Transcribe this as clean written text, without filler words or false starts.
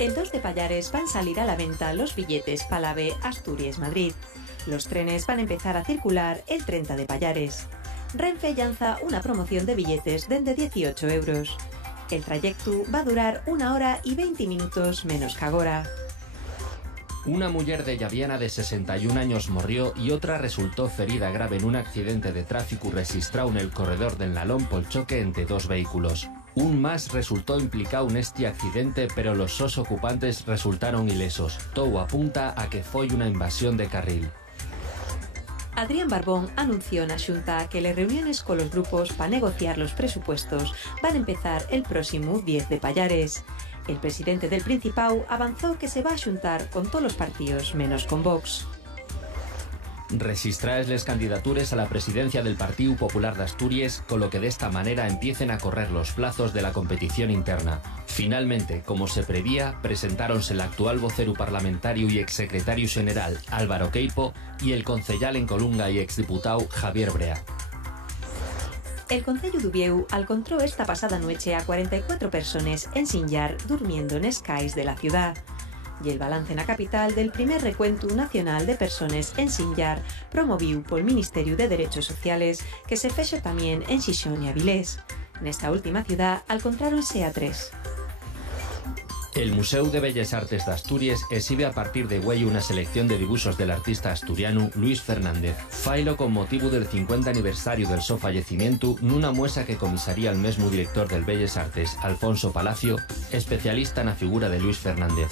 El 2 de Pallares van a salir a la venta los billetes para la AVE Asturias-Madrid. Los trenes van a empezar a circular el 30 de Pallares. Renfe lanza una promoción de billetes de 18 euros. El trayecto va a durar 1 hora y 20 minutos menos que agora. Una mujer de Llaviana de 61 años murió y otra resultó ferida grave en un accidente de tráfico registrado en el corredor del Nalón por choque entre dos vehículos. Un más resultó implicado en este accidente, pero los dos ocupantes resultaron ilesos. Todo apunta a que fue una invasión de carril. Adrián Barbón anunció en la Xunta que las reuniones con los grupos para negociar los presupuestos van a empezar el próximo 10 de Pallares. El presidente del Principado avanzó que se va a xuntar con todos los partidos menos con Vox. Registraes les candidaturas a la presidencia del Partido Popular de Asturias, con lo que de esta manera empiecen a correr los plazos de la competición interna. Finalmente, como se prevía, presentáronse el actual vocero parlamentario y exsecretario general Álvaro Queipo y el concejal en Colunga y exdiputado Javier Brea. El Concello d'Ubieu encontró esta pasada noche a 44 personas en Sinllar durmiendo en escais de la ciudad. Y el balance en la capital del primer recuento nacional de personas en Sinllar promovido por el Ministerio de Derechos Sociales, que se fechó también en Xixón y Avilés. En esta última ciudad encontráronse a 3. El Museu de Belles Artes de Asturias exhibe a partir de güey una selección de dibujos del artista asturiano Luis Fernández. Failo con motivo del 50 aniversario del so fallecimiento, nuna muestra que comisaría el mismo director del Belles Artes, Alfonso Palacio, especialista en la figura de Luis Fernández.